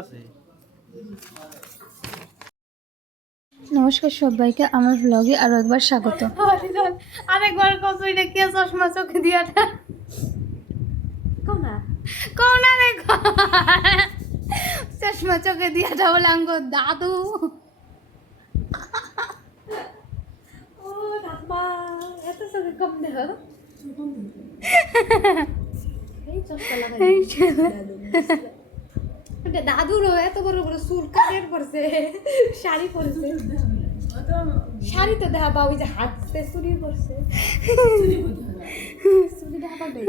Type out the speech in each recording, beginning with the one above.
আছে। নমস্কার সবাইকে আমার ব্লগে আরও একবার স্বাগত। আরেকবার কত এটা কে চশমা চোখে দিয়াটা কোনা। কোনা রে চশমা চোখে দিয়াটা বলে আঙ্গ দাদু। ও বাবা এত চোখে কম দেহ। এই চশমা লাগাই দাদুরও এত বড় বড় চুল কাটের পড়ছে শাড়ি পরছে। শাড়ি তো দেখা পাও ওই যে হাতে চুরি পরছে। চুরি দেখা পাবে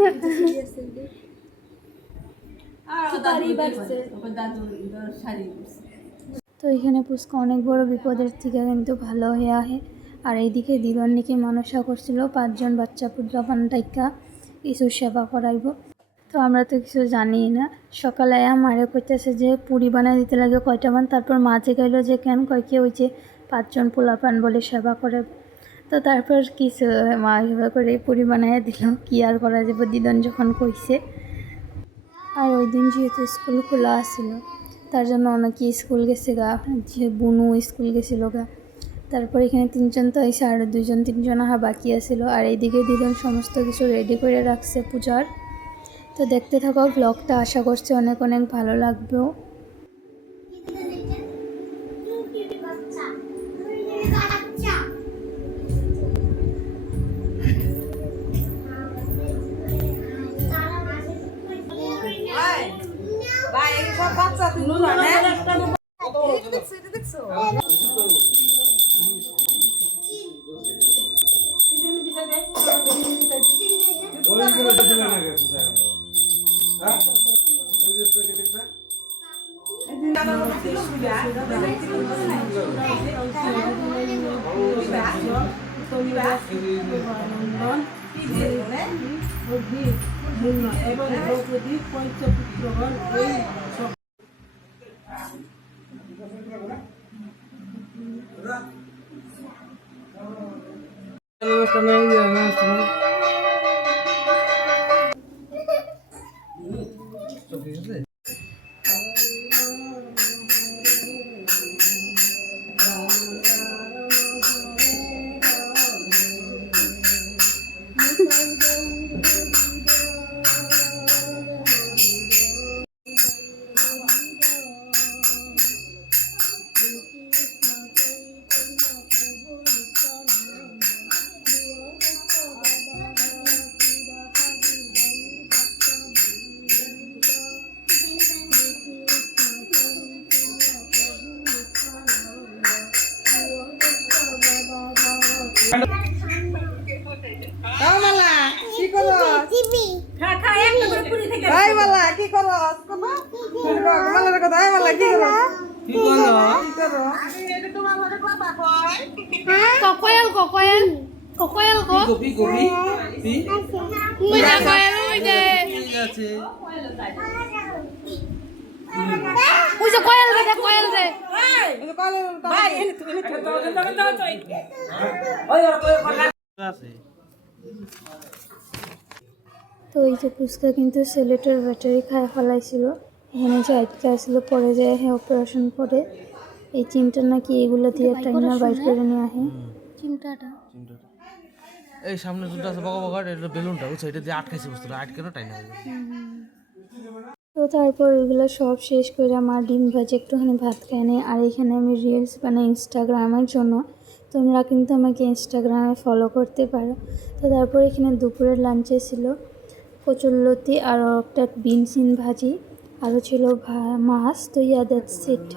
তো এখানে পুষ্কা অনেক বড় বিপদের থেকে কিন্তু ভালো হয়ে আহে। আর এইদিকে দিলন নাকি মানসা করছিল পাঁচজন বাচ্চা পুত্রা পান্টাইকা কিছু সেবা করাইব। তো আমরা তো কিছু জানি না। সকালে মারে কইতেছে যে, পুরি বানাই দিতে লাগে কয়টা মান তারপর মা গেলো যে, কেন কয় কি ওই যে পাঁচজন পোলাপান বলে সেবা করে। তো তারপর কিছু, মা এভাবে করে পুরি বানাই দিল। কি আর করা যাবে? দিদন যখন কইছে। আর ওই দিন যেহেতু স্কুল খোলা আছিল, তার জন্য অনেকে স্কুল গেছে গা। যে বুনু স্কুল গেছিল গা। তারপর এখানে তিনজন তো এসে আর দুজন তিনজন আহা বাকি আছিল। আর এইদিকে দুজন সমস্ত কিছু রেডি করে রাখছে পূজার। তো দেখতে থাকো ব্লগটা আশা করছি অনেক অনেক ভালো দিতে না গে পূজায় আমরা হ্যাঁ ওই যে এবং দ্রৌপদী পঞ্চপুত্রগণ এই ককয়েল ককয়েল ককয়েল কো কপি কপি? ওই যে কয়েল ওই যে। ওই যে কয়েল রে কয়েল রে। তো এই যে পুষ্কা কিন্তু সেলেটের ব্যাটারি খায় ফেলাইছিল। এখানে যে আটকে আসলো পরে যায় হ্যাঁ অপারেশন করে এই চিমটা নাকি এগুলো দিয়ে টাইনা বাইর করে নিয়ে আহে চিমটাটা। চিন্তাটা এই সামনে দুটো আছে বকা বকা এটা বেলুনটা ওই সাইডে দিয়ে আটকাইছে বস্তুটা আটকানো টাইম হয়ে তারপর ওইগুলো সব শেষ করে আমার ডিম ভাজে, একটুখানি ভাত খাই নেই আর এখানে আমি রিলস বানাই ইনস্টাগ্রামের জন্য। তোমরা কিন্তু আমাকে ইনস্টাগ্রামে ফলো করতে পারো। তো তারপর এখানে দুপুরের লাঞ্চে ছিল কচুরলতি আর একটা বিনসিন ভাজি। আরও ছিল মাছ, তো ইয়া দ্যাটস ইট